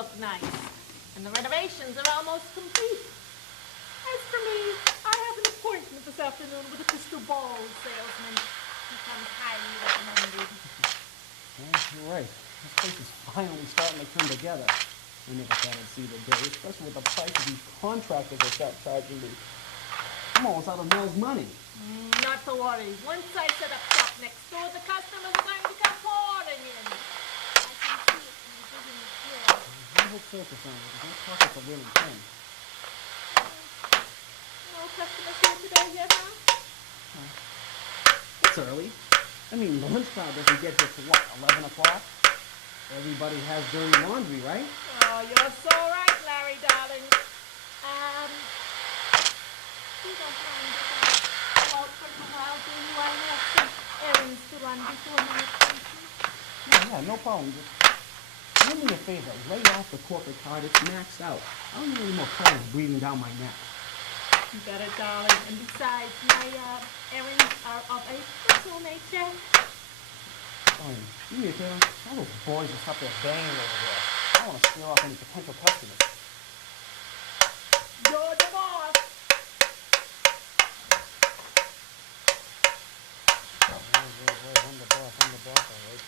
look nice. And the renovations are almost complete. As for me, I have an appointment this afternoon with a crystal ball salesman. He comes highly recommended. Yeah, you're right. This place is finally starting to come together. I never thought I'd see the day, especially with the price of these contractors they start charging me. I'm almost out of Mel's money. Not to worry. Once I set up shop next door, the customers are going to come pouring in. I can see it from the floor. I hope so, Cassandra, because that pocket's a really thing. No customers here today yet, huh? It's early. I mean, the lunch crowd doesn't get here till what, 11 o'clock? Everybody has dirty laundry, right? Oh, you're so right, Larry, darling. You don't mind if I go out for a while, do you? I have some errands to run before my appointment. Yeah, no problem. Just do me a favor. Lay off the corporate card. It's maxed out. I don't need any more clothes breathing down my neck. You better, darling. And besides, my errands are of a personal nature. Fine. Do me a favor. All those boys just up there banging over there. I don't want to scare off any potential customers. You're the boss. I'm the boss, all right.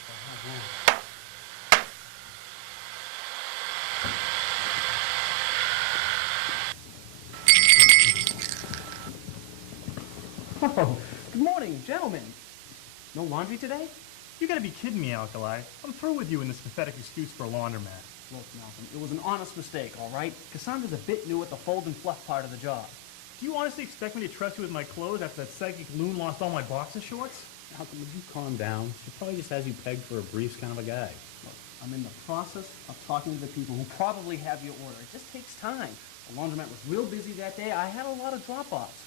Oh, good morning, gentlemen. No laundry today? You gotta be kidding me, Alkali. I'm through with you in this pathetic excuse for a laundromat. Look, Malcolm, it was an honest mistake, all right? Cassandra's a bit new at the fold and fluff part of the job. Do you honestly expect me to trust you with my clothes after that psychic loon lost all my boxer shorts? Malcolm, would you calm down? She probably just has you pegged for a briefs kind of a guy. Look, I'm in the process of talking to the people who probably have your order. It just takes time. The laundromat was real busy that day. I had a lot of drop-offs.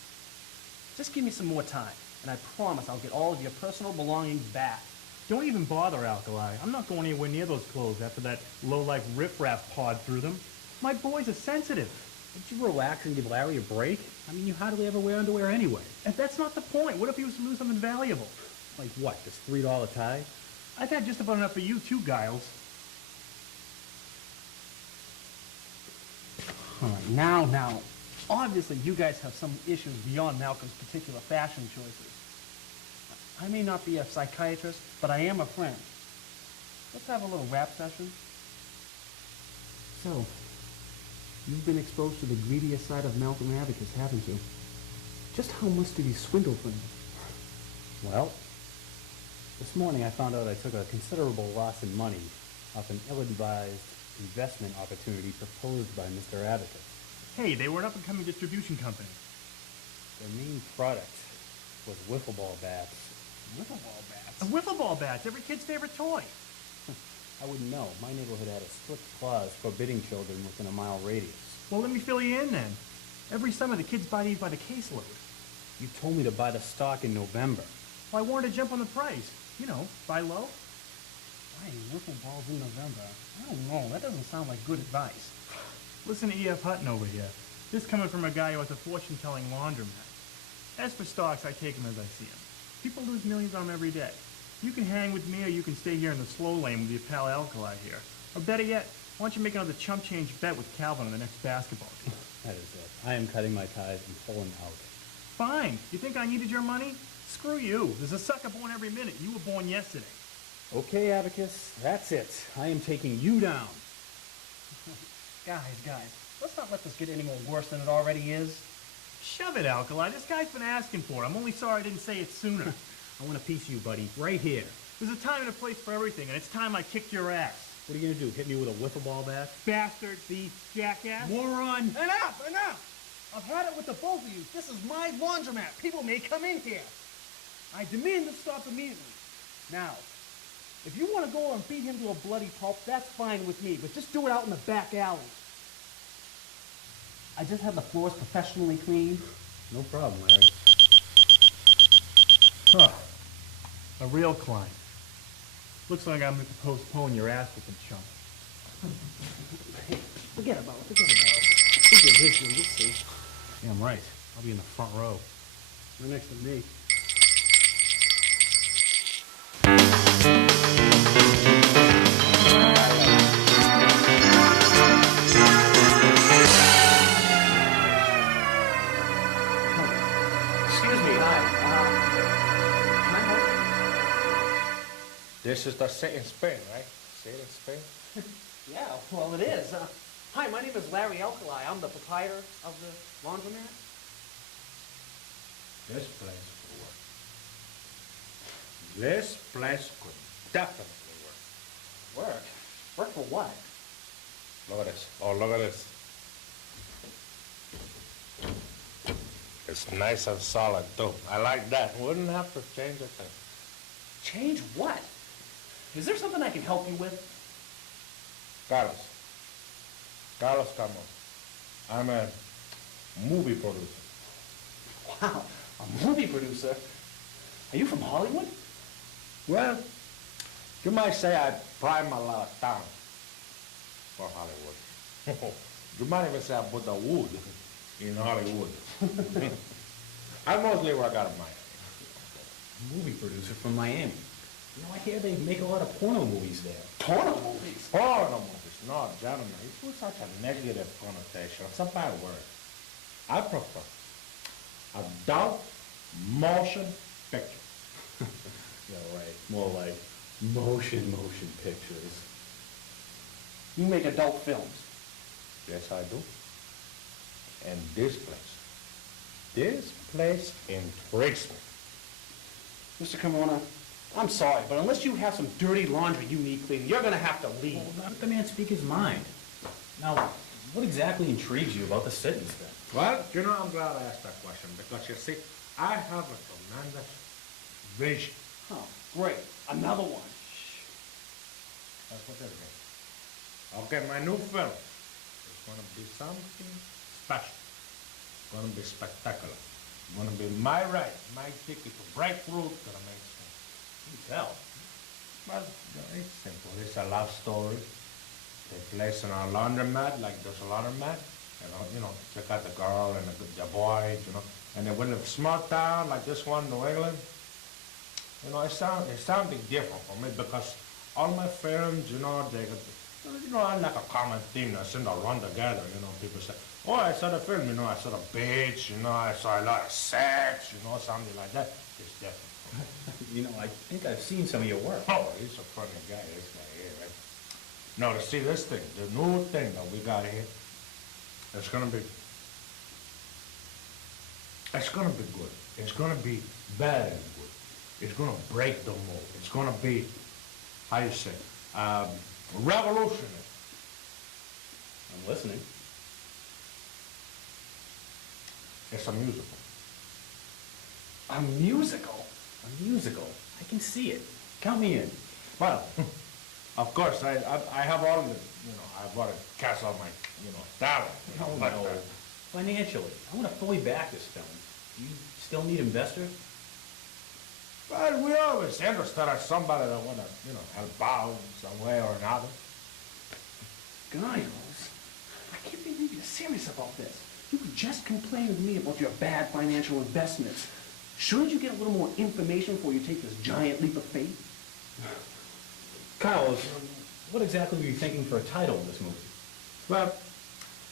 Just give me some more time, and I promise I'll get all of your personal belongings back. Don't even bother, Alkali. I'm not going anywhere near those clothes after that low-life riffraff pawed through them. My boys are sensitive. Would you relax and give Larry a break? I mean, you hardly ever wear underwear anyway. And that's not the point. What if he was to lose something valuable? Like what, this $3 tie? I've had just about enough for you too, Giles. All right, now. Obviously, you guys have some issues beyond Malcolm's particular fashion choices. I may not be a psychiatrist, but I am a friend. Let's have a little rap session. So, you've been exposed to the greediest side of Malcolm Abacus, haven't you? Just how much did he swindle from you? Well, this morning I found out I took a considerable loss in money off an ill-advised investment opportunity proposed by Mr. Abacus. Hey, they were an up-and-coming distribution company. Their main product was wiffle ball bats. Wiffle ball bats? A wiffle ball bat's every kid's favorite toy. I wouldn't know. My neighborhood had a strict clause forbidding children within a mile radius. Well, let me fill you in then. Every summer the kids buy these by the caseload. You told me to buy the stock in November. Well, I wanted to jump on the price. You know, buy low. Buying wiffle balls in November? I don't know. That doesn't sound like good advice. Listen to E.F. Hutton over here. This coming from a guy who has a fortune-telling laundromat. As for stocks, I take them as I see them. People lose millions on them every day. You can hang with me or you can stay here in the slow lane with your pal Alkali here. Or better yet, why don't you make another chump change bet with Calvin on the next basketball game? That is it. I am cutting my ties and pulling out. Fine. You think I needed your money? Screw you. There's a sucker born every minute. You were born yesterday. Okay, Abacus, that's it. I am taking you down. Guys, let's not let this get any more worse than it already is. Shove it, Alkali. This guy's been asking for it. I'm only sorry I didn't say it sooner. I want a piece of you, buddy, right here. There's a time and a place for everything, and it's time I kicked your ass. What are you going to do, hit me with a wiffle ball bat? Bastard, thief, jackass. Moron! Enough! I've had it with the both of you. This is my laundromat. People may come in here. I demand this stop immediately. Now, if you want to go and beat him to a bloody pulp, that's fine with me, but just do it out in the back alley. I just had the floors professionally cleaned. No problem, Larry. Huh. A real client. Looks like I'm going to postpone your ass with some chump. Hey, forget about it. We'll get his one, you'll see. Yeah, I'm right. I'll be in the front row. Right next to me. This is the sit in Spain, right? Sit in Spain? Yeah, well, it is. Hi, my name is Larry Alkali. I'm the proprietor of the laundromat. This place could work. This place could definitely work. Work? Work for what? Look at this. Oh, look at this. It's nice and solid, too. I like that. Wouldn't have to change a thing. Change what? Is there something I can help you with? Carlos. Carlos Camos. I'm a movie producer. Wow, a movie producer? Are you from Hollywood? Well, you might say I prime a lot of town for Hollywood. You might even say I put the wood in Hollywood. I mostly work out of Miami. Movie producer from Miami. You know, I hear they make a lot of porno movies there. Porno movies? Porno movies. No, gentlemen, you put such a negative connotation. It's a bad word. I prefer adult motion picture. Yeah, right. More like motion pictures. You make adult films. Yes, I do. And this place intrigues me. Mr. Carmona, I'm sorry, but unless you have some dirty laundry you need cleaning, you're gonna have to leave. Well, let the man speak his mind. Now, what exactly intrigues you about the sit-ins then? Well, you know, I'm glad I asked that question because you see, I have a tremendous vision. Oh, great. Another one. That's what this is. Okay, my new film is going to be something special. It's going to be spectacular. It's going to be my right, my ticket to break through to the mainstream. You tell. Well, you know, it's simple. It's a love story. Takes place in a laundromat, like there's a laundromat. You know, check out the girl and the boys, you know. And then when a small town like this one, New England, you know, it's something different for me because all my films, you know, I like a common theme that seem to run together, you know. People say, oh, I saw the film, you know, I saw the beach, you know, I saw a lot of sex, you know, something like that. It's different. You know, I think I've seen some of your work. Oh, he's a funny guy, this guy here, right? Now, to see this thing, the new thing that we got here, it's gonna be good. It's gonna be better than good. It's gonna break the mold. It's gonna be, how you say, revolutionary. I'm listening. It's a musical. A musical? A musical. I can see it. Count me in. Well, of course, I have all the, you know, I've got to cast all my, you know, talent. You know, but, No. Financially, I want to fully back this film. Do you still need investors? well, we always interested in somebody that want to, you know, help out in some way or another. Giles, I can't believe you're serious about this. You just complained to me about your bad financial investments. Shouldn't you get a little more information before you take this giant leap of faith? Carlos, what exactly were you thinking for a title of this movie? Well,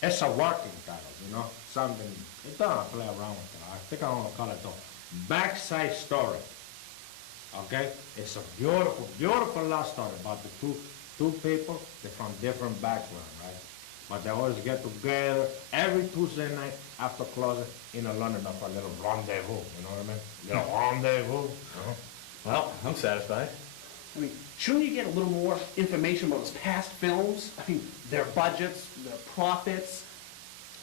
it's a working title, you know, something, it don't play around with it. I think I want to call it the Backside Story. Okay? It's a beautiful, beautiful love story about the two people, they're from different backgrounds, right? But they always get together every Tuesday night after closing in a London for a little rendezvous, you know what I mean? Little rendezvous, you know? Well, I'm satisfied. I mean, shouldn't you get a little more information about his past films? I mean, their budgets, their profits,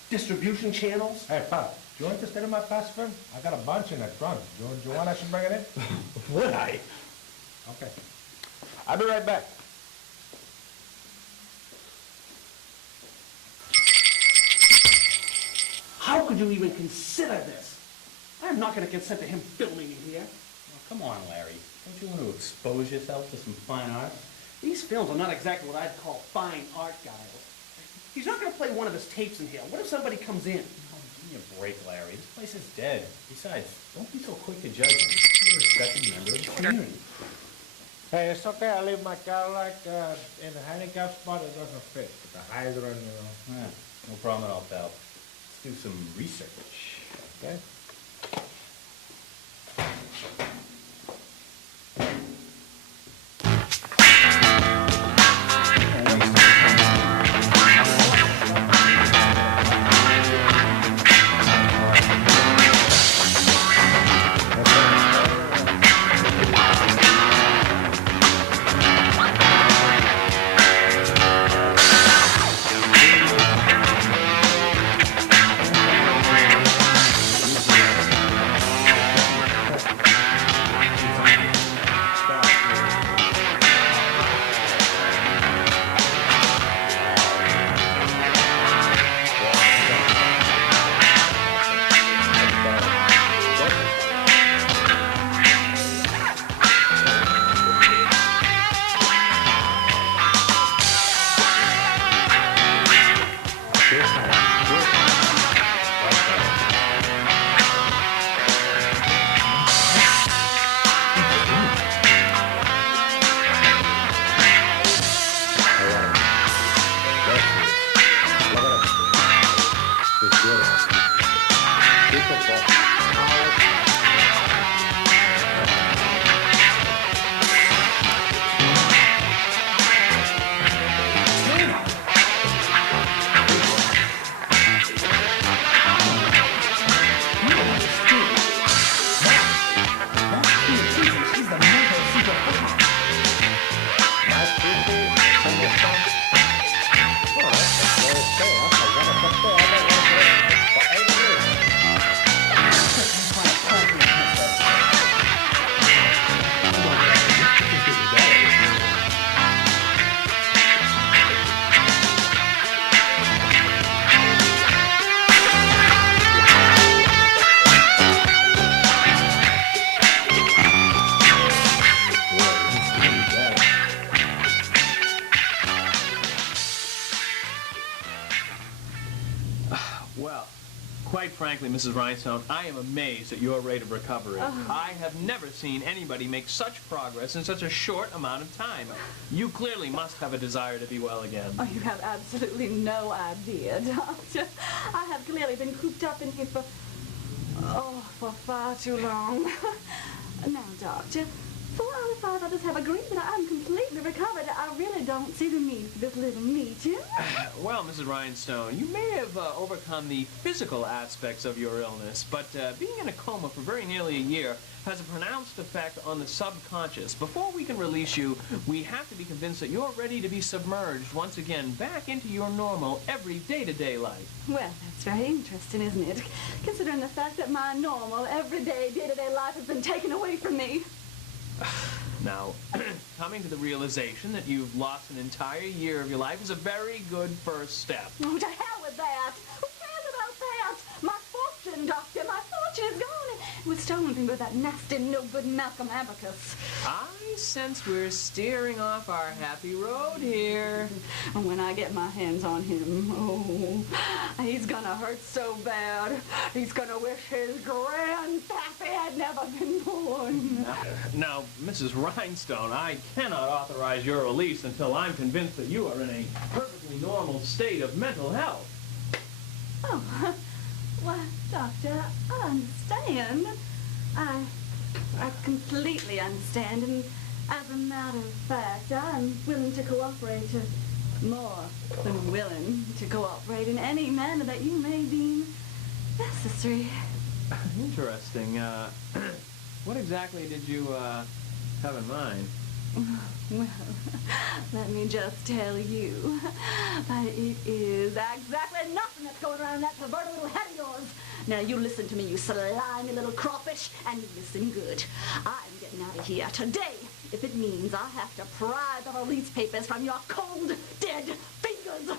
distribution channels? Hey, Pop, you interested in my past film? I got a bunch in the trunk. Do you want I should bring it in? Would I? Okay. I'll be right back. How could you even consider this? I'm not going to consent to him filming me here. Well, come on, Larry. Don't you want to expose yourself to some fine art? These films are not exactly what I'd call fine art, Giles. He's not going to play one of his tapes in here. What if somebody comes in? Oh, give me a break, Larry. This place is dead. Besides, don't be so quick to judge him. You're a respected member of the community. Hey, it's okay. I leave my Cadillac in the handicap spot. It doesn't fit. With the hydrant, you know. No problem at all, pal. Let's do some research. Okay? frankly, Mrs. Rhinestone, I am amazed at your rate of recovery. I have never seen anybody make such progress in such a short amount of time. You clearly must have a desire to be well again. Oh, you have absolutely no idea, Doctor. I have clearly been cooped up in here for far too long. Now, Doctor, 4 out of 5 others have agreed that I'm completely recovered. I really don't see the need for this little meeting. Well, Mrs. Rhinestone, you may have overcome the physical aspects of your illness, but being in a coma for very nearly a year has a pronounced effect on the subconscious. Before we can release you, we have to be convinced that you're ready to be submerged once again back into your normal, every day-to-day life. Well, that's very interesting, isn't it? Considering the fact that my normal, everyday, day-to-day life has been taken away from me. Now, coming to the realization that you've lost an entire year of your life is a very good first step. Oh, to hell with that! Who cares about that? My fortune, Doctor, my fortune is gone. It was stolen from me with that nasty, no-good Malcolm Abacus. I sense we're steering off our happy road here. And when I get my hands on him, oh, he's gonna hurt so bad. He's gonna wish his grandpappy had never been born. Now, Mrs. Rhinestone, I cannot authorize your release until I'm convinced that you are in a perfectly normal state of mental health. Oh, well, Doctor, I understand. I completely understand, and as a matter of fact, I'm willing to cooperate, more than willing to cooperate in any manner that you may deem necessary. Interesting. What exactly did you, have in mind? Well, let me just tell you that it is exactly nothing that's going around in that perverted little head of yours. Now, you listen to me, you slimy little crawfish, and you listen good. I'm getting out of here today if it means I have to pry the release papers from your cold, dead fingers.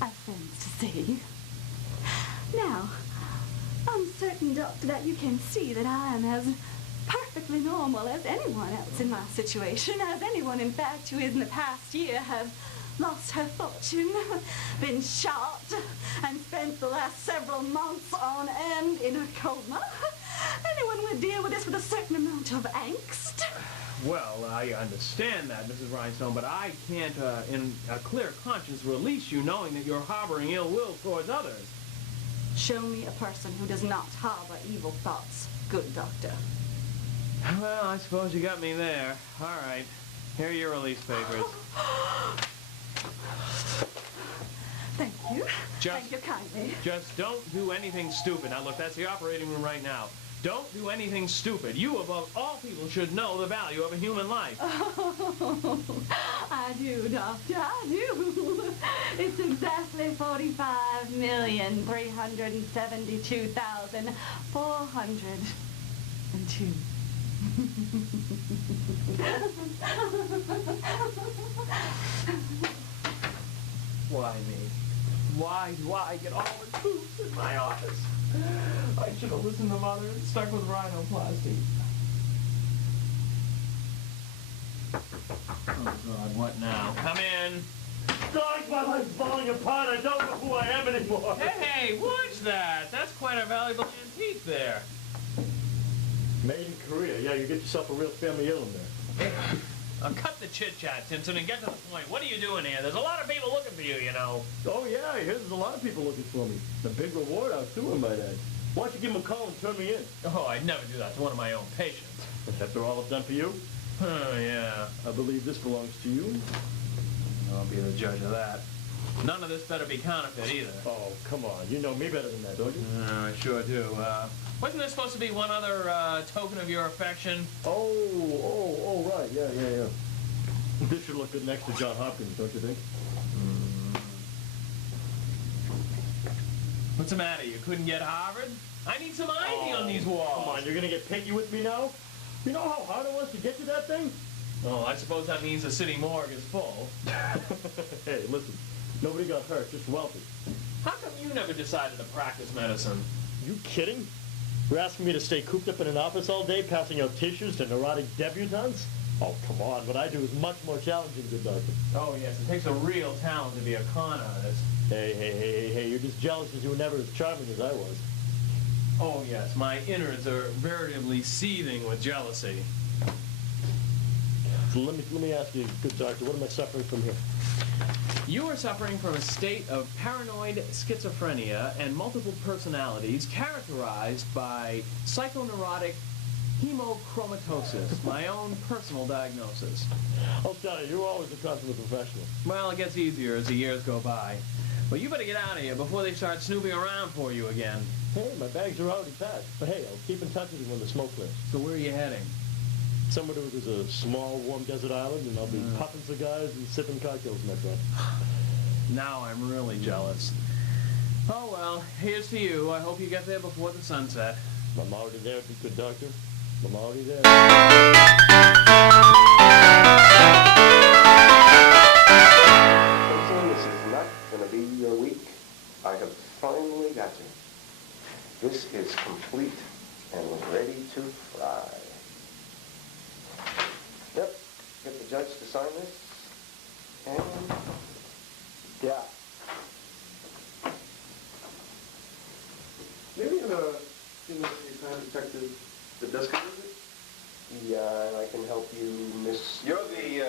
I've things to say. Now, I'm certain, Doctor, that you can see that I am as perfectly normal as anyone else in my situation, as anyone, in fact, who in the past year has lost her fortune, been shot, and spent the last several months on end in a coma. Anyone would deal with this with a certain amount of angst. Well, I understand that, Mrs. Rhinestone, but I can't, in a clear conscience, release you knowing that you're harboring ill will towards others. Show me a person who does not harbor evil thoughts, good Doctor. Well, I suppose you got me there. All right. Here are your release papers. Thank you. Thank you kindly. Just don't do anything stupid. Now, look, that's the operating room right now. Don't do anything stupid. You, above all people, should know the value of a human life. Oh, I do, Doctor, I do. It's exactly 45,372,402. Why me? Why do I get all the troops in my office? I should have listened to Mother and stuck with rhinoplasty. Oh, God, what now? Come in. Doc, my life's falling apart. I don't know who I am anymore. Hey, what's that? That's quite a valuable antique there. Made in Korea. Yeah, you get yourself a real family heirloom there. Cut the chit-chat, Simpson, and get to the point. What are you doing here? There's a lot of people looking for you, you know. Oh, yeah, I hear there's a lot of people looking for me. A big reward out to him, by that. Why don't you give him a call and turn me in? Oh, I'd never do that to one of my own patients. After all I've done for you? Oh, yeah. I believe this belongs to you. I'll be the judge of that. None of this better be counterfeit either. Oh, come on. You know me better than that, don't you? I sure do. Wasn't there supposed to be one other token of your affection? Oh, right. Yeah. This should look good next to John Hopkins, don't you think? What's the matter? You couldn't get Harvard? I need some ivy on these walls. Come on, you're going to get picky with me now? You know how hard it was to get to that thing? Oh, I suppose that means the city morgue is full. Hey, listen. Nobody got hurt, just wealthy. How come you never decided to practice medicine? You kidding? You're asking me to stay cooped up in an office all day, passing out tissues to neurotic debutantes? Oh, come on. What I do is much more challenging, good doctor. Oh, yes. It takes a real talent to be a con artist. Hey, you're just jealous because you were never as charming as I was. Oh, yes, my innards are veritably seething with jealousy. So let me ask you, good doctor, what am I suffering from here? You are suffering from a state of paranoid schizophrenia and multiple personalities characterized by psychoneurotic hemochromatosis, my own personal diagnosis. Oh, Johnny, you're always a consummate professional. Well, it gets easier as the years go by. But you better get out of here before they start snooping around for you again. Hey, my bags are already packed. But hey, I'll keep in touch with you when the smoke clears. So where are you heading? Somewhere where there's a small, warm desert island, and I'll be puffing cigars and sipping cocktails, my friend. Now I'm really jealous. Oh, well, here's to you. I hope you get there before the sunset. I'm already there, good doctor. I'm already there. Listen, this is not going to be your week. I have finally got you. This is complete and ready to fry. Yep, get the judge to sign this. And, yeah. Maybe in a time, Detective Badesco, is it? Yeah, and I can help you, Miss... You're the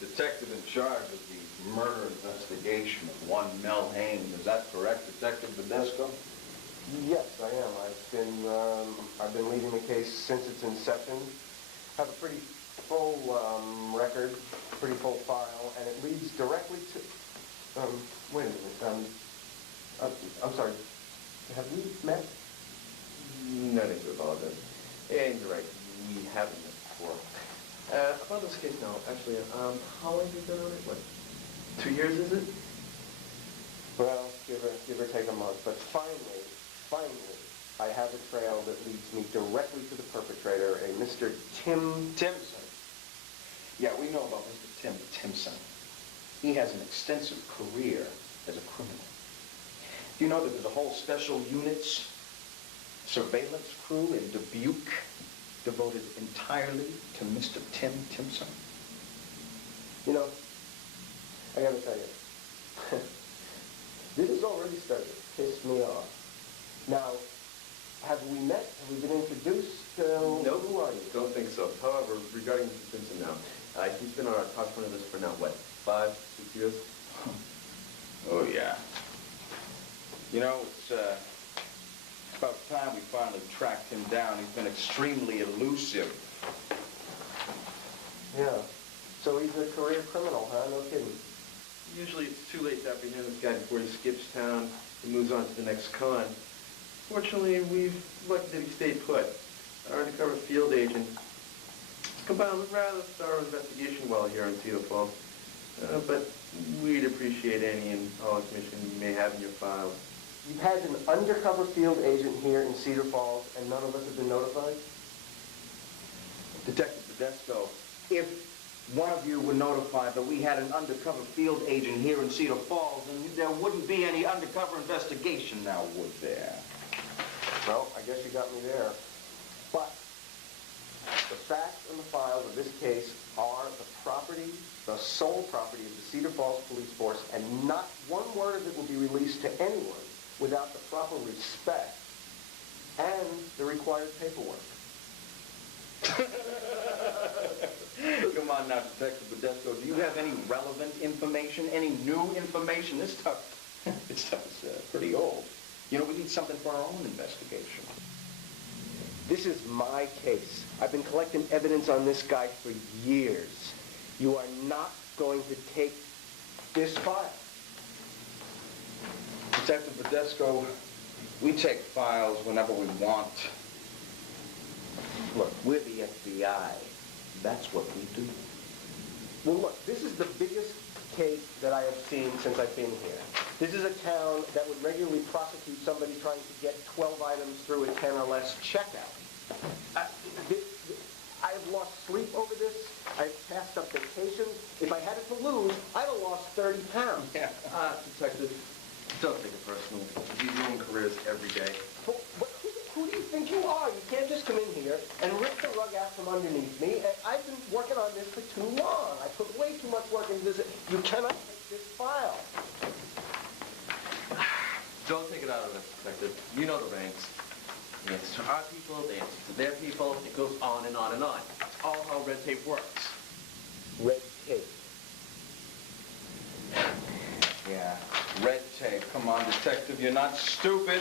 detective in charge of the murder investigation of one Mel Haynes. Is that correct, Detective Badesco? Yes, I am. I've been leading the case since its inception. Have a pretty full record, pretty full file, and it leads directly to... wait a minute. I'm sorry. Have we met? No need to apologize. And you're right, we haven't met before. About this case now, actually, how long have you been on it? What, 2 years, is it? Well, give or take a month. But finally, I have a trail that leads me directly to the perpetrator, a Mr. Tim Timpson. Yeah, we know about Mr. Tim Timpson. He has an extensive career as a criminal. Do you know that there's a whole special units surveillance crew in Dubuque devoted entirely to Mr. Tim Timpson? You know, I gotta tell you, this has already started to piss me off. Now, have we met? Have we been introduced? No, who are you? Don't think so. However, regarding Mr. Timpson now, he's been on our top 20 list for now, what, 5, 6 years? Oh, yeah. You know, it's about time we finally tracked him down. He's been extremely elusive. Yeah. So he's a career criminal, huh? No kidding. Usually it's too late to apprehend this guy before he skips town and moves on to the next con. Fortunately, we've lucky that he stayed put. Our undercover field agent has compiled a rather thorough investigation while here in Cedar Falls. But we'd appreciate any and all information you may have in your files. You've had an undercover field agent here in Cedar Falls, and none of us have been notified? Detective Badesco, if one of you were notified that we had an undercover field agent here in Cedar Falls, then there wouldn't be any undercover investigation now, would there? Well, I guess you got me there. But the facts and the files of this case are the property, the sole property of the Cedar Falls Police Force, and not one word of it will be released to anyone without the proper respect and the required paperwork. Come on now, Detective Badesco. Do you have any relevant information, any new information? This stuff is pretty old. You know, we need something for our own investigation. This is my case. I've been collecting evidence on this guy for years. You are not going to take this file. Detective Badesco, we take files whenever we want. Look, we're the FBI. That's what we do. Well, look, this is the biggest case that I have seen since I've been here. This is a town that would regularly prosecute somebody trying to get 12 items through a 10 or less checkout. I've lost sleep over this. I've passed up vacations. If I had it to lose, I'd have lost 30 pounds. Yeah. Detective, don't take it personal. You ruin careers every day. But who do you think you are? You can't just come in here and rip the rug out from underneath me. I've been working on this for too long. I put way too much work into this. You cannot take this file. our people, they answer to their people. It goes on and on and on. That's all how red tape works. Red tape. Yeah, red tape. Come on, detective, you're not stupid.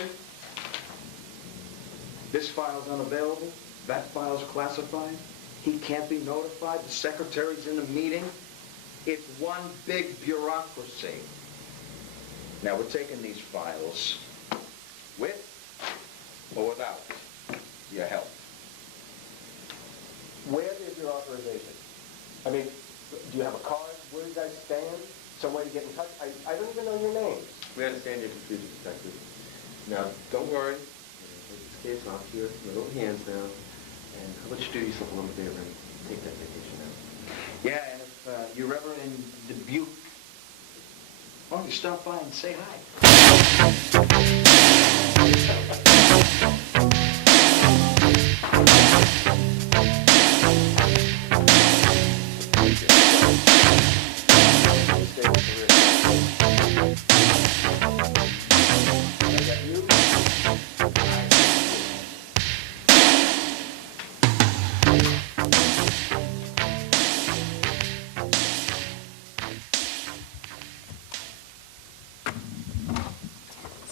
This file's unavailable. That file's classified. He can't be notified. The secretary's in a meeting. It's one big bureaucracy. Now, we're taking these files with or without your help. Where is your authorization? I mean, do you have a card? Where do you guys stand? Some way to get in touch? I don't even know your names. We understand your confusion, Detective. Now, don't worry. Take this case off your little hands now. And how about you do yourself a little favor and take that vacation now? Yeah, and if you're ever in Dubuque, why don't you stop by and say hi?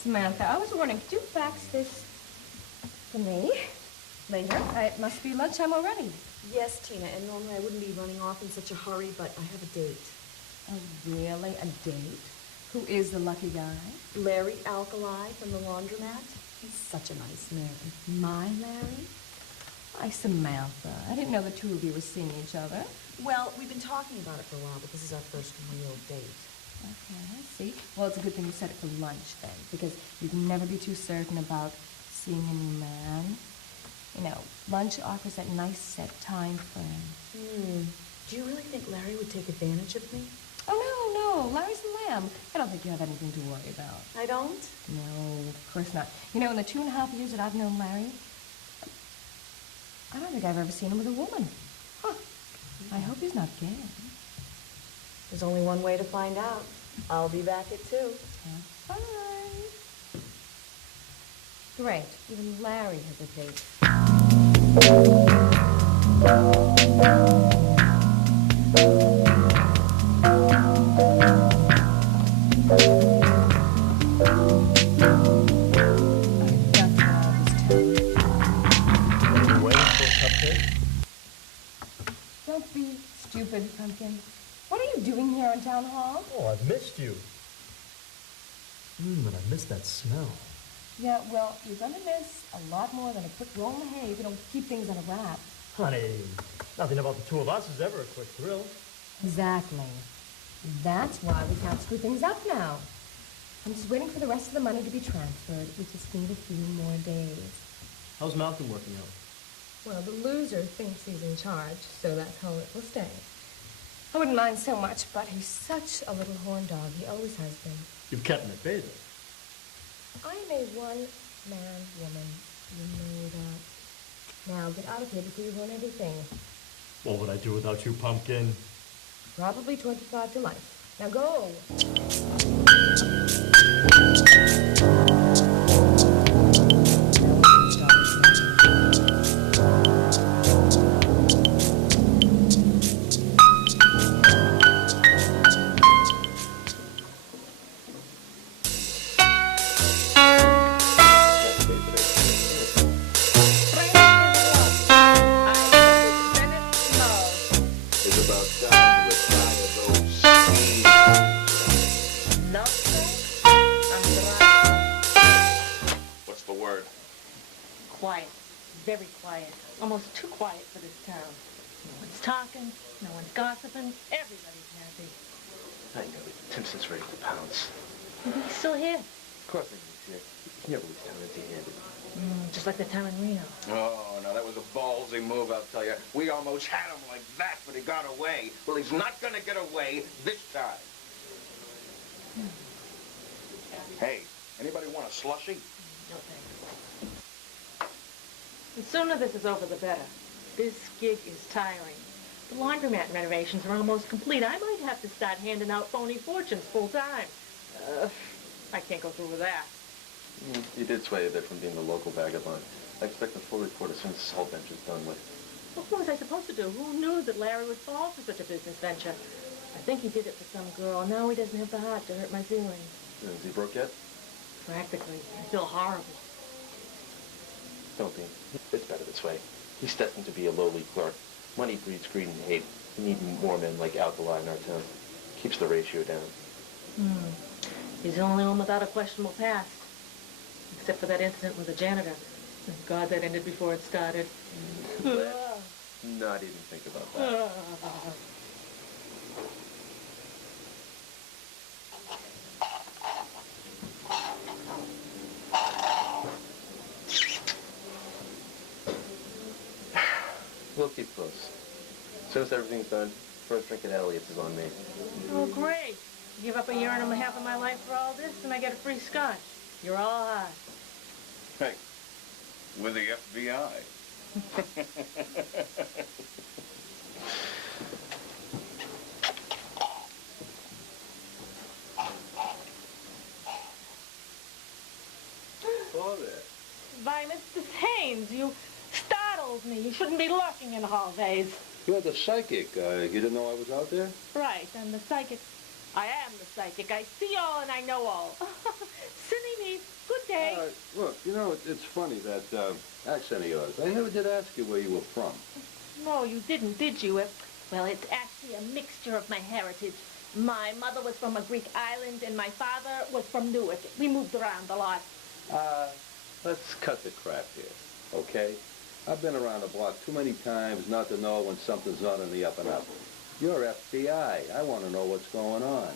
Samantha, I was wondering, could you fax this to me later? It must be lunchtime already. Yes, Tina, and normally I wouldn't be running off in such a hurry, but I have a date. Oh, really? A date? Who is the lucky guy? Larry Alkali from the laundromat. He's such a nice man. My Larry? Why, Samantha, I didn't know the two of you were seeing each other. Well, we've been talking about it for a while, but this is our first real date. Okay, I see. Well, it's a good thing you said it for lunch, then, because you can never be too certain about seeing a new man. You know, lunch offers that nice set time frame. Do you really think Larry would take advantage of me? Oh, no. Larry's a lamb. I don't think you have anything to worry about. I don't? No, of course not. You know, in the 2.5 years that I've known Larry, I don't think I've ever seen him with a woman. Huh. I hope he's not gay. There's only one way to find out. I'll be back at 2. Bye. Great. Even Larry has a date. Don't be stupid, Pumpkin. What are you doing here in Town Hall? Oh, I've missed you. And I missed that smell. Yeah, well, you're gonna miss a lot more than a quick roll in the hay if you don't keep things on a wrap. Honey, nothing about the two of us is ever a quick thrill. Exactly. That's why we can't screw things up now. I'm just waiting for the rest of the money to be transferred. We just need a few more days. How's Malcolm working out? Well, the loser thinks he's in charge, so that's how it will stay. I wouldn't mind so much, but he's such a little horn dog. He always has been. You've kept him at bay, though. I am a one-man woman. You know that. Now, get out of here before you ruin everything. What would I do without you, Pumpkin? Probably 25 to life. Now go. Quiet. Very quiet. Almost too quiet for this town. No one's talking. No one's gossiping. Everybody's happy. I know it. Simpson's ready to pounce. He's still here. Of course he's here. He never leaves town empty-handed. Just like the town in Reno. Oh, no, that was a ballsy move, I'll tell you. We almost had him like that, but he got away. Well, he's not gonna get away this time. Hey, anybody want a slushie? No thanks. The sooner this is over, the better. This gig is tiring. The laundromat renovations are almost complete. I might have to start handing out phony fortunes full time. I can't go through with that. You did sway a bit from being the local vagabond. I expect a full report as soon as this whole venture's done with. Well, what was I supposed to do? Who knew that Larry would fall for such a business venture? I think he did it for some girl. Now he doesn't have the heart to hurt my feelings. Is he broke yet? Practically. I feel horrible. Don't be. It's better this way. He's destined to be a lowly clerk. Money breeds greed and hate. We need more men like Alkali in our town. Keeps the ratio down. He's the only one without a questionable past. Except for that incident with the janitor. Thank God that ended before it started. Not even think about that. We'll keep close. As soon as everything's done, first drink at Elliot's is on me. Oh, great. Give up a year and a half of my life for all this, and I get a free scotch. You're all hot. Hey, with the FBI. Hello there. Why, Mr. Haynes, you startled me. You shouldn't be lurking in hallways. You're the psychic. You didn't know I was out there? Right, I'm the psychic. I am the psychic. I see all and I know all. Silly me. Good day. Look, you know, it's funny, that accent of yours. I never did ask you where you were from. No, you didn't, did you? Well, it's actually a mixture of my heritage. My mother was from a Greek island and my father was from Newark. We moved around a lot. Let's cut the crap here, okay? I've been around the block too many times not to know when something's not on the up and up. You're FBI. I want to know what's going on.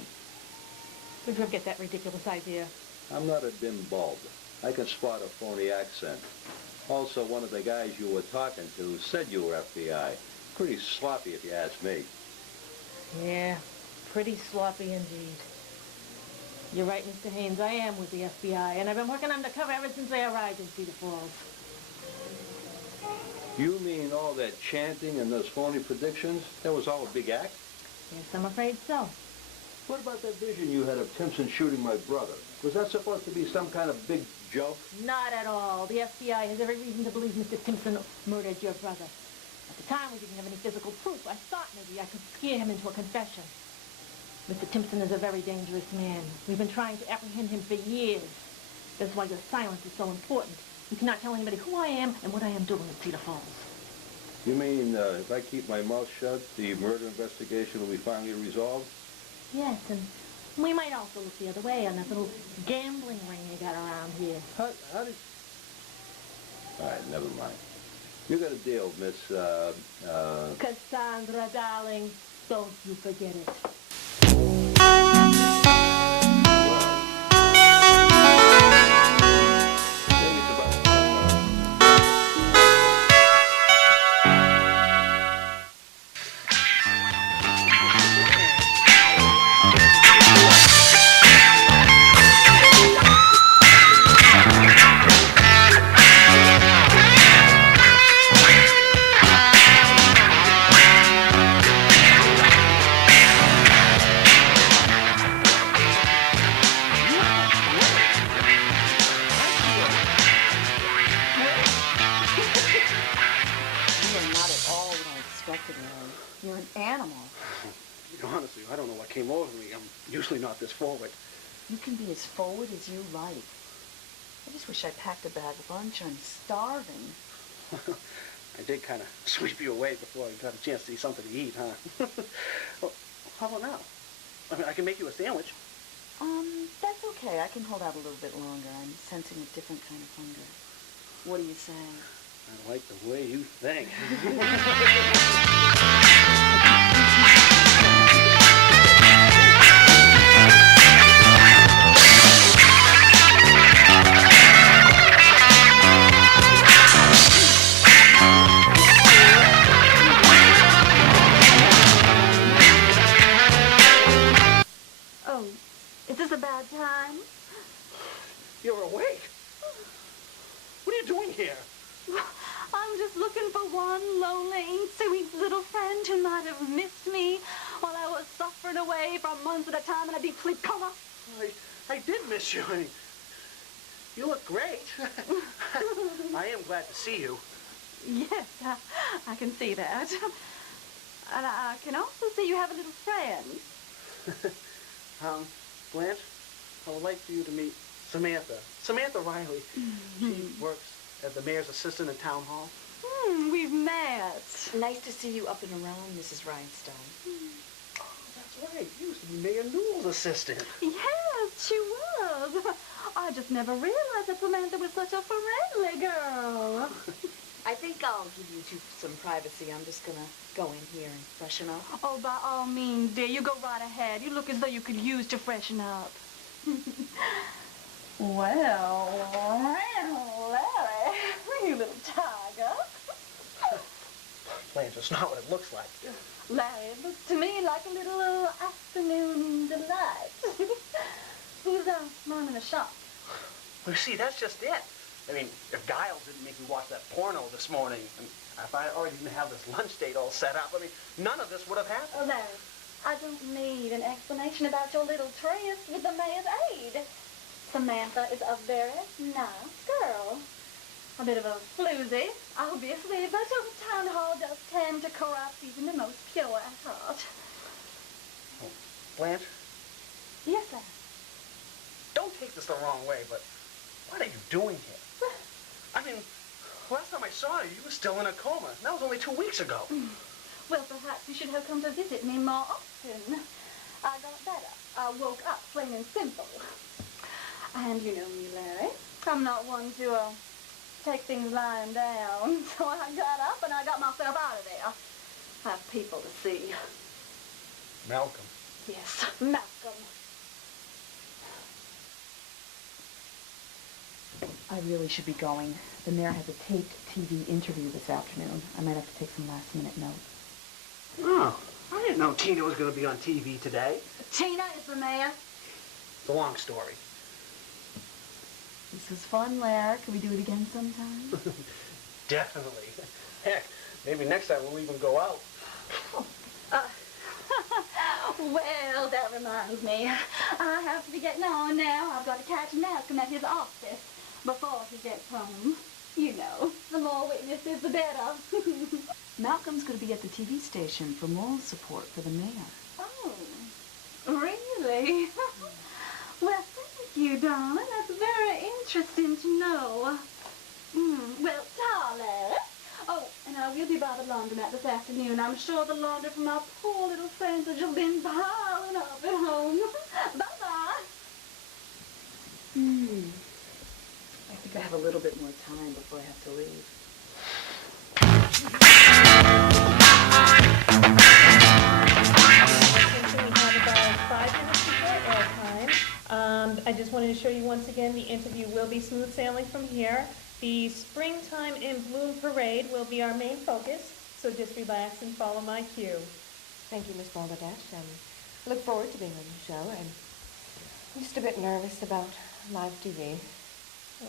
Where'd you get that ridiculous idea? I'm not a dim bulb. I can spot a phony accent. Also, one of the guys you were talking to said you were FBI. Pretty sloppy, if you ask me. Yeah, pretty sloppy indeed. You're right, Mr. Haynes. I am with the FBI, and I've been working undercover ever since I arrived in Cedar Falls. You mean all that chanting and those phony predictions? That was all a big act? Yes, I'm afraid so. What about that vision you had of Timpson shooting my brother? Was that supposed to be some kind of big joke? Not at all. The FBI has every reason to believe Mr. Timpson murdered your brother. At the time, we didn't have any physical proof. I thought maybe I could scare him into a confession. Mr. Timpson is a very dangerous man. We've been trying to apprehend him for years. That's why your silence is so important. You cannot tell anybody who I am and what I am doing at Cedar Falls. You mean if I keep my mouth shut, the murder investigation will be finally resolved? Yes, and we might also look the other way on that little gambling ring you got around here. How did... All right, never mind. You got a deal, Miss, Cassandra, darling, don't you forget it. You're an animal. Honestly, I don't know what came over me. I'm usually not this forward. You can be as forward as you like. I just wish I packed a bag of lunch. I'm starving. I did kind of sweep you away before I got a chance to eat something to eat, huh? Well, how about now? I mean, I can make you a sandwich. That's okay. I can hold out a little bit longer. I'm sensing a different kind of hunger. What do you say? I like the way you think. Oh, is this a bad time? You're awake? What are you doing here? I'm just looking for one lonely, sweet little friend who might have missed me while I was suffering away for months at a time in a deep sleep coma. I did miss you. I mean, You look great. I am glad to see you. Yes, I can see that. And I can also see you have a little friend. Blanche, I would like for you to meet Samantha. Samantha Riley. She works as the mayor's assistant in town hall. We've met. Nice to see you up and around, Mrs. Rhinestone. Oh, that's right. You used to be Mayor Newell's assistant. Yes, she was. I just never realized that Samantha was such a friendly girl. I think I'll give you two some privacy. I'm just gonna go in here and freshen up. Oh, by all means, dear. You go right ahead. You look as though you could use to freshen up. Well, Larry, you little tiger. Blanche, it's not what it looks like. Larry, it looks to me like a little afternoon delight. Who's running a shop? Well, see, that's just it. I mean, if Giles didn't make me watch that porno this morning, and if I already didn't have this lunch date all set up, I mean, none of this would have happened. Oh, Larry, I don't need an explanation about your little tryst with the mayor's aide. Samantha is a very nice girl. A bit of a floozy, obviously, but the town hall does tend to corrupt even the most pure at heart. Oh, Blanche? Yes, Larry. Don't take this the wrong way, but what are you doing here? I mean, last time I saw you, you were still in a coma. That was only 2 weeks ago. Well, perhaps you should have come to visit me more often. I got better. I woke up, plain and simple. And you know me, Larry. I'm not one to take things lying down. So I got up and I got myself out of there. I have people to see. Malcolm. Yes, Malcolm. I really should be going. The mayor has a taped TV interview this afternoon. I might have to take some last-minute notes. Oh, I didn't know Tina was going to be on TV today. Tina is the mayor. It's a long story. This was fun, Larry. Can we do it again sometime? Definitely. Heck, maybe next time we'll even go out. Well, that reminds me. I have to be getting on now. I've got to catch Malcolm at his office before he gets home. You know, the more witnesses, the better. Malcolm's going to be at the TV station for moral support for the mayor. Oh, really? Well, thank you, darling. That's very interesting to know. Well, darling. Oh, and I will be by the laundromat this afternoon. I'm sure the laundry from my poor little friends has just been piling up at home. Bye-bye. I think I have a little bit more time before I have to leave. We have about 5 minutes before airtime. I just wanted to show you once again the interview will be smooth sailing from here. The Springtime in Bloom Parade will be our main focus, so just relax and follow my cue. Thank you, Miss Balderdash. I look forward to being on the show. I'm just a bit nervous about live TV.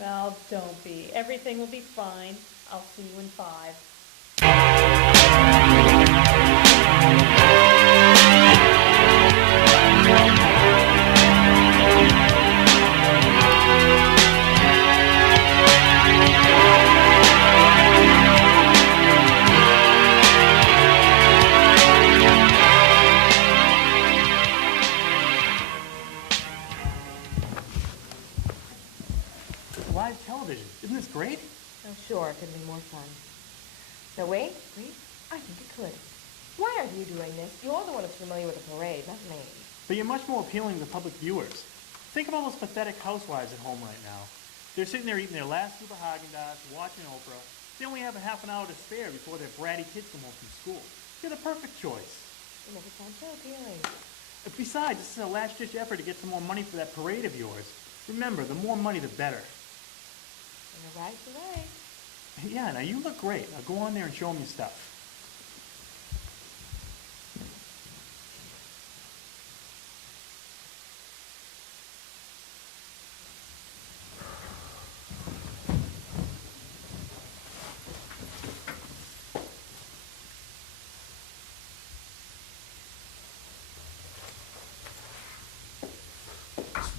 Well, don't be. Everything will be fine. I'll see you in 5. Live television. Isn't this great? Oh, sure, it could be more fun. No, wait, I think it could. Why are you doing this? You're the one who's familiar with the parade, not me. But you're much more appealing to the public viewers. Think of all those pathetic housewives at home right now. They're sitting there eating their last scoop of Haagen-Dazs, watching Oprah. They only have a half an hour to spare before their bratty kids come home from school. You're the perfect choice. You make it sound so appealing. Besides, this is a last-ditch effort to get some more money for that parade of yours. Remember, the more money, the better. You're right, you're right. Yeah, now you look great. Now go on there and show them your stuff.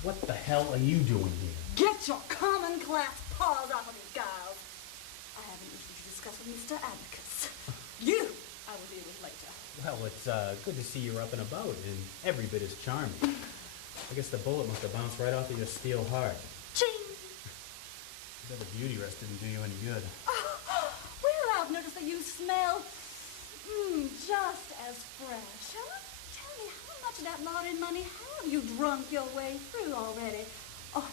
What the hell are you doing here? Get your common class paws off of these gals. I have an issue to discuss with Mr. Abacus. You, I will deal with later. Well, it's good to see you're up and about, and every bit as charming. I guess the bullet must have bounced right off of your steel heart. Ching! Bet the beauty rest didn't do you any good. Well, I've noticed that you smell just as fresh. Tell me, how much of that lottery money have you drunk your way through already? Oh,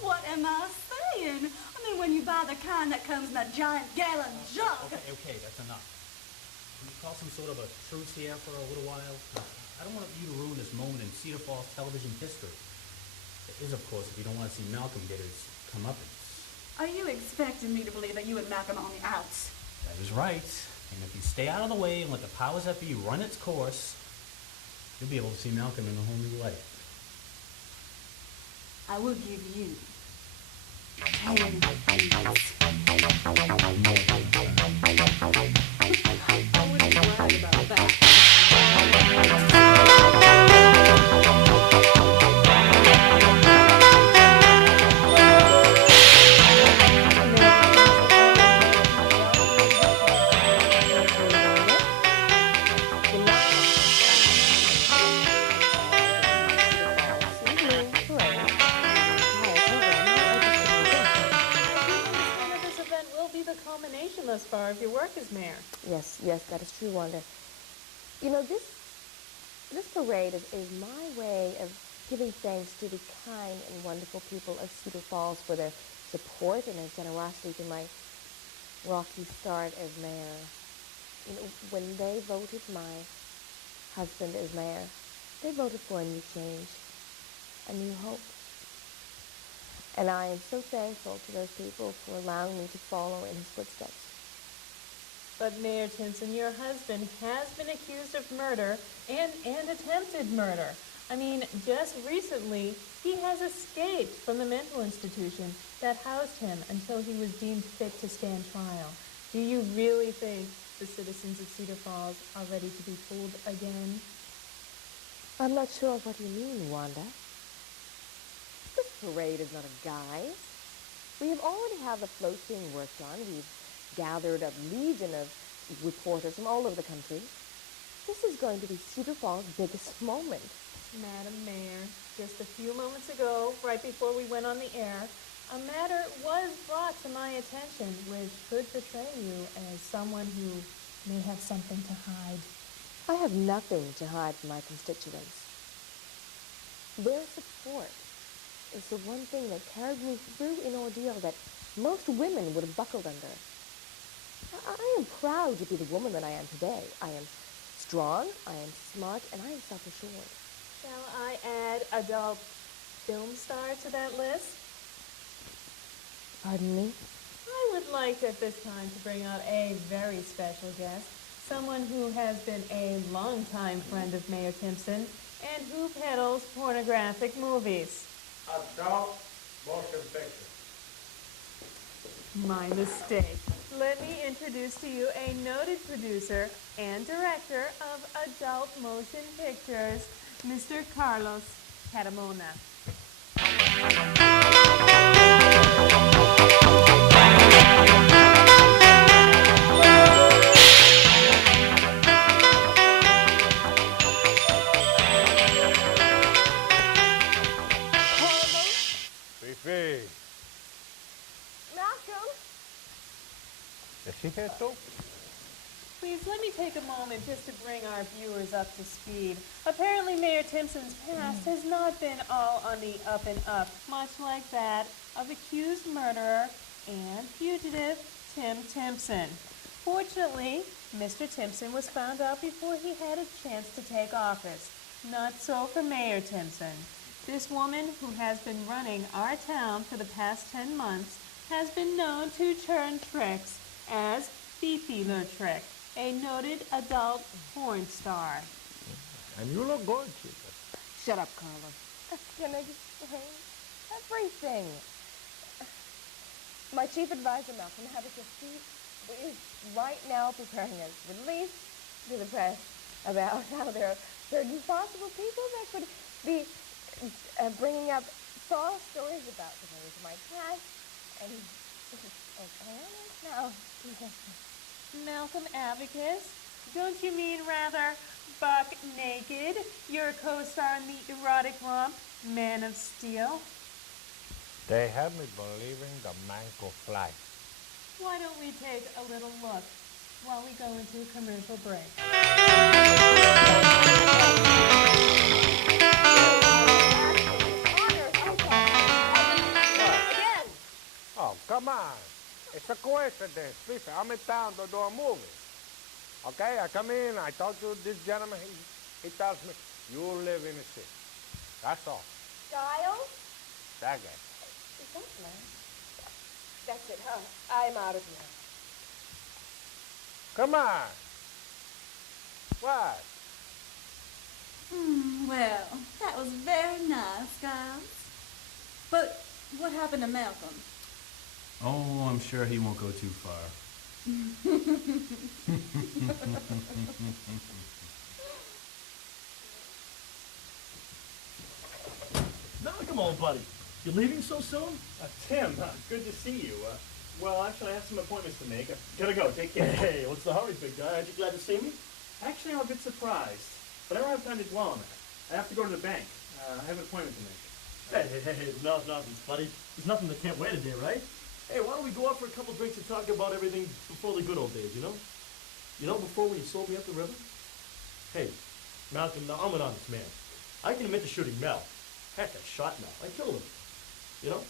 what am I saying? I mean, when you buy the kind that comes in a giant gallon jug. Okay, that's enough. Can you call some sort of a truce here for a little while? I don't want you to ruin this moment in Cedar Falls television history. It is, of course, if you don't want to see Malcolm get his comeuppance. Are you expecting me to believe that you and Malcolm are on the outs? That is right. And if you stay out of the way and let the powers that be run its course, you'll be able to see Malcolm in a whole new light. I will give you 10 years. I wouldn't brag about that. Thus far of your work as mayor. Yes, that is true, Wanda. You know, this parade is my way of giving thanks to the kind and wonderful people of Cedar Falls for their support and their generosity to my rocky start as mayor. You know, when they voted my husband as mayor, they voted for a new change, a new hope. And I am so thankful to those people for allowing me to follow in his footsteps. But Mayor Timpson, your husband has been accused of murder and attempted murder. I mean, just recently, he has escaped from the mental institution that housed him until he was deemed fit to stand trial. Do you really think the citizens of Cedar Falls are ready to be fooled again? I'm not sure what you mean, Wanda. This parade is not a guise. We have already had the floats being worked on. We've gathered a legion of reporters from all over the country. This is going to be Cedar Falls' biggest moment. Madam Mayor, just a few moments ago, right before we went on the air, a matter was brought to my attention which could portray you as someone who may have something to hide. I have nothing to hide from my constituents. Their support is the one thing that carried me through an ordeal that most women would have buckled under. I am proud to be the woman that I am today. I am strong, I am smart, and I am self-assured. Shall I add adult film star to that list? Pardon me? I would like at this time to bring out a very special guest, someone who has been a longtime friend of Mayor Timpson and who peddles pornographic movies. Adult motion picture. My mistake. Let me introduce to you a noted producer and director of adult motion pictures, Mr. Carlos Carmona. Fifi. Malcolm! Is she here too? Please, let me take a moment just to bring our viewers up to speed. Apparently, Mayor Timpson's past has not been all on the up and up, much like that of accused murderer and fugitive Tim Timpson. Fortunately, Mr. Timpson was found out before he had a chance to take office. Not so for Mayor Timpson. This woman, who has been running our town for the past 10 months, has been known to turn tricks as Fifi Trick, a noted adult porn star. And you look good, Chica. Shut up, Carlos. Can I explain everything? My chief advisor, Malcolm Abacus, is right now preparing a release to the press about how there are certain possible people that could be bringing up saw stories about the movies of my past, and this is now. Malcolm Abacus? Don't you mean rather Buck Naked, your co-star in the erotic romp, Man of Steel? They have me believing the man could fly. Why don't we take a little look while we go into a commercial break? Again! Oh, come on. It's a coincidence. Listen, I'm in town to do a movie. Okay, I come in, I talk to this gentleman, he tells me, you live in the city. That's all. Giles? That guy. Is that nice? That's it, huh? I'm out of here. Come on. What? Well, that was very nice, Giles. But what happened to Malcolm? Oh, I'm sure he won't go too far. Malcolm, old buddy. You leaving so soon? Tim, good to see you. Well, actually, I have some appointments to make. Gotta go. Take care. Hey, what's the hurry, big guy? Aren't you glad to see me? Actually, I'm a bit surprised, but I don't have time to dwell on that. I have to go to the bank. I have an appointment to make. Hey, nothing, buddy. There's nothing that can't wait a day, right? Hey, why don't we go out for a couple drinks and talk about everything before the good old days, you know? You know, before when you sold me up the river? Hey, Malcolm, now I'm an honest man. I can admit to shooting Mel. Heck, I shot Mel. I killed him. You know?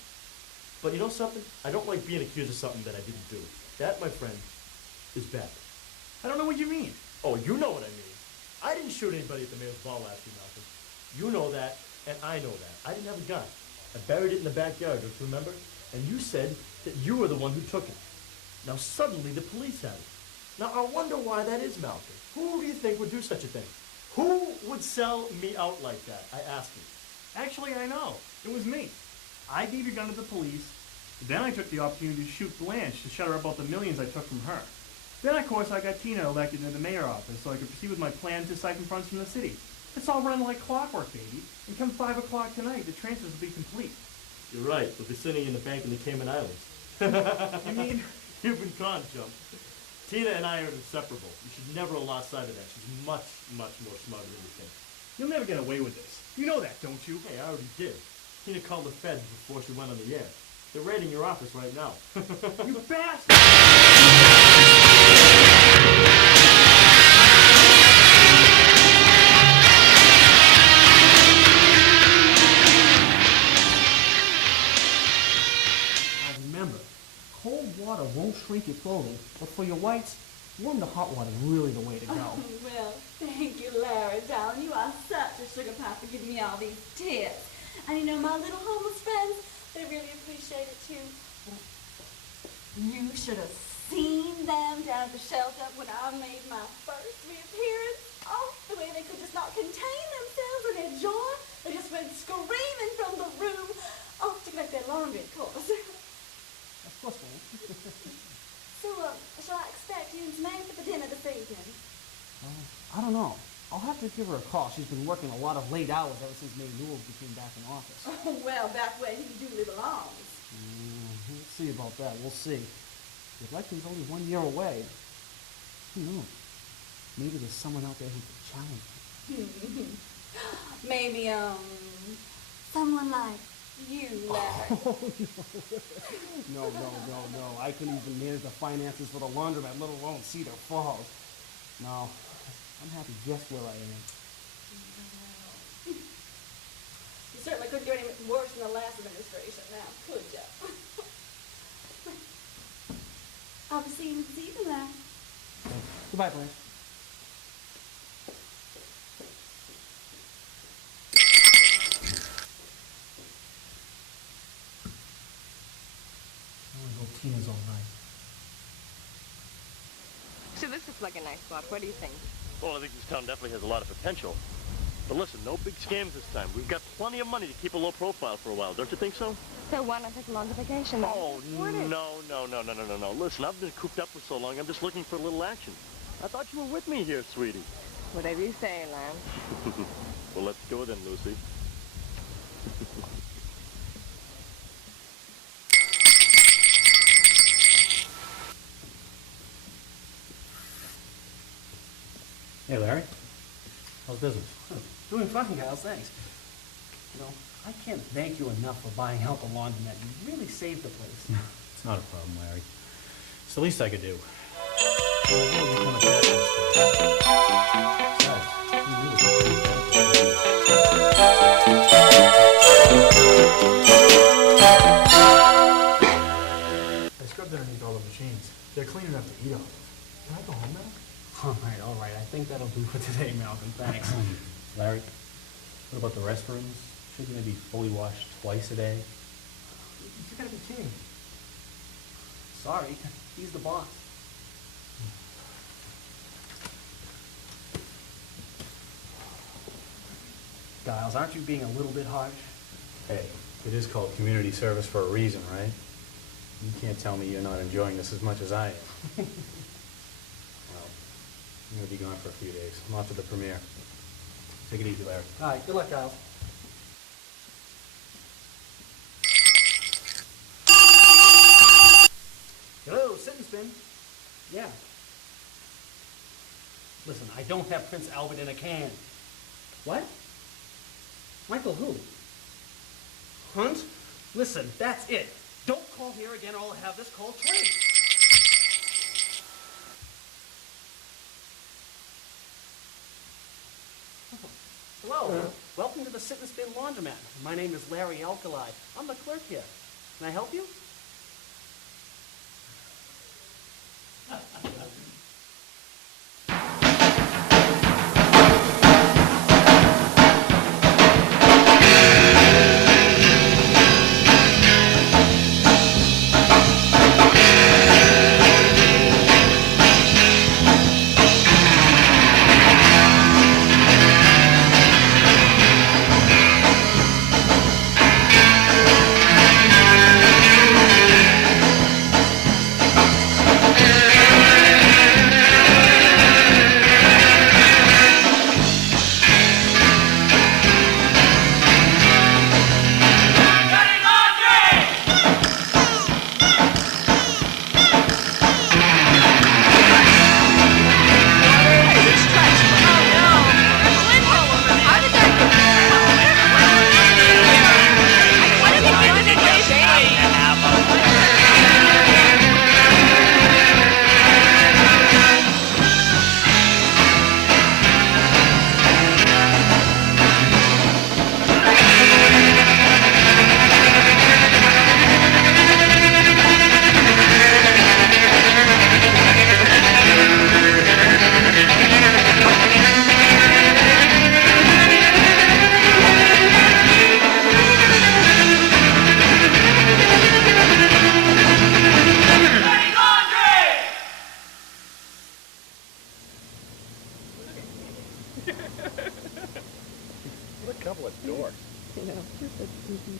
But you know something? I don't like being accused of something that I didn't do. That, my friend, is bad. I don't know what you mean. Oh, you know what I mean. I didn't shoot anybody at the mayor's ball last year, Malcolm. You know that, and I know that. I didn't have a gun. I buried it in the backyard, don't you remember? And you said that you were the one who took it. Now suddenly the police have it. Now I wonder why that is, Malcolm. Who do you think would do such a thing? Who would sell me out like that? I ask you. Actually, I know. It was me. I gave your gun to the police. Then I took the opportunity to shoot Blanche to shut her about the millions I took from her. Then, of course, I got Tina elected into the mayor office so I could proceed with my plan to siphon funds from the city. It's all run like clockwork, baby. And come 5 o'clock tonight, the transfers will be complete. You're right, but they're sitting in the bank in the Cayman Islands. You mean? You've been conned, chump. Tina and I are inseparable. You should never have lost sight of that. She's much, much more smarter than you think. You'll never get away with this. You know that, don't you? Hey, I already did. Tina called the feds before she went on the air. They're raiding your office right now. You bastard! Remember, cold water won't shrink your clothing, but for your whites, warm to hot water is really the way to go. Oh, well, thank you, Larry, darling. You are such a sugar pie for giving me all these tips. And you know, my little homeless friends, they really appreciate it, too. You should have seen them down at the shelter when I made my first reappearance. Oh, the way they could just not contain themselves in their joy. They just went screaming from the room. Oh, to collect their laundry, of course. Of course, man. So, shall I expect you and Samantha for dinner this evening? I don't know. I'll have to give her a call. She's been working a lot of late hours ever since May Newell became back in office. Oh, well, back when he duly belongs. We'll see about that. We'll see. The election's only 1 year away. Who knows? Maybe there's someone out there who could challenge me. Maybe, someone like you, Larry. Oh, no. No. I couldn't even manage the finances for the laundromat, let alone Cedar Falls. No, I'm happy just where I am. You certainly couldn't do any worse than the last administration now, could you? I'll be seeing you this evening, Larry. Goodbye, Blanche. I hope Tina's all right. So this looks like a nice spot. What do you think? Well, I think this town definitely has a lot of potential. But listen, no big scams this time. We've got plenty of money to keep a low profile for a while. Don't you think so? So why not take a longer vacation then? Oh, no. Listen, I've been cooped up for so long, I'm just looking for a little action. I thought you were with me here, sweetie. Whatever you say, Lamb. Well, let's go then, Lucy. Hey, Larry. How's business? Doing fine, guys, thanks. You know, I can't thank you enough for buying out the laundromat. You really saved the place. It's not a problem, Larry. It's the least I could do. I scrubbed underneath all the machines. They're clean enough to eat off. Can I go home now? All right. I think that'll do for today, Malcolm. Thanks. Larry, what about the restrooms? Shouldn't they be fully washed twice a day? You gotta be kidding. Sorry, he's the boss. Giles, aren't you being a little bit harsh? Hey, it is called community service for a reason, right? You can't tell me you're not enjoying this as much as I am. Well, I'm going to be gone for a few days. I'm off to the premiere. Take it easy, Larry. All right, good luck, Giles. Hello, sit and spin. Yeah. Listen, I don't have Prince Albert in a can. What? Michael who? Hunt? Listen, that's it. Don't call here again or I'll have this call traced. Hello. Welcome to the Sit and Spin Laundromat. My name is Larry Alkali. I'm the clerk here. Can I help you? What a couple of dorks. You know, you're so sneaky.